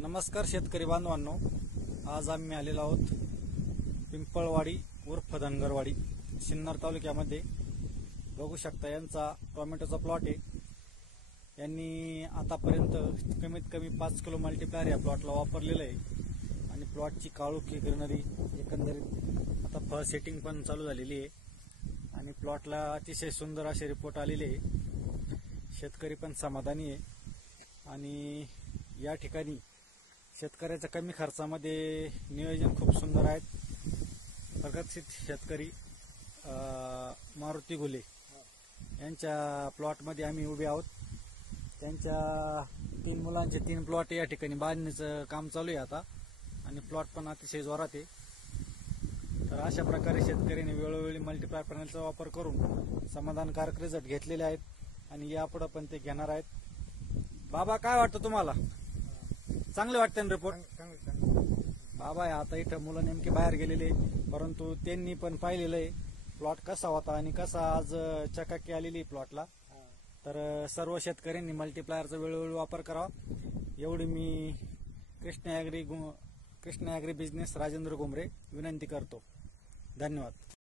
नमस्कार शेतकरी बांधवांनो, आज आम्ही आलेलो आहोत पिंपळवाडी उर्फ धनगरवाडी सिन्नर तालुक्यामध्ये। बघू शकता यांचा टोमॅटोचा प्लॉट आहे। यांनी आतापर्यंत कमीत कमी 5 किलो मल्टीप्लायर या प्लॉटला वापरलेलं आहे आणि प्लॉटची काळोखी ग्रीनरी एकंदरीत आता फळ सेटिंग पण चालू झालेली आहे आणि प्लॉटला अतिशय सुंदर असे रिपोर्ट आलेले आहे। शेतकरी पण समाधानी आहे आणि या ठिकाणी शेतकऱ्याच्या कमी खर्चामध्ये नियोजन खूप सुंदर आहेत। प्रगतशील शेतकरी मारुती घुले यांच्या प्लॉटमध्ये आम्ही उभे आहोत। त्यांच्या 3 मुलांचे 3 प्लॉट या ठिकाणी बांधणीचं काम चालू आहे आता आणि प्लॉट पण अतिशय जोरात आहे। तर अशा प्रकारे शेतकऱ्यांनी वेळोवेळी मल्टीप्लायर पॅनलचा वापर करून समाधानकारक रिझल्ट घेतलेले आहेत आणि यापुढे पण ते घेणार आहेत। बाबा, काय वाटतं तुम्हाला? चांगले वाटते ना रिपोर्ट? बाबा आता इथं मुलं नेमके बाहेर गेलेले, परंतु त्यांनी पण पाहिलेलं आहे प्लॉट कसा होता आणि कसा आज चकाकी आलेली प्लॉटला। तर सर्व शेतकऱ्यांनी मल्टीप्लायरचा वेळोवेळी वापर करावा एवढी मी कृष्णा ॲग्री बिझनेस राजेंद्र गोमरे विनंती करतो। धन्यवाद।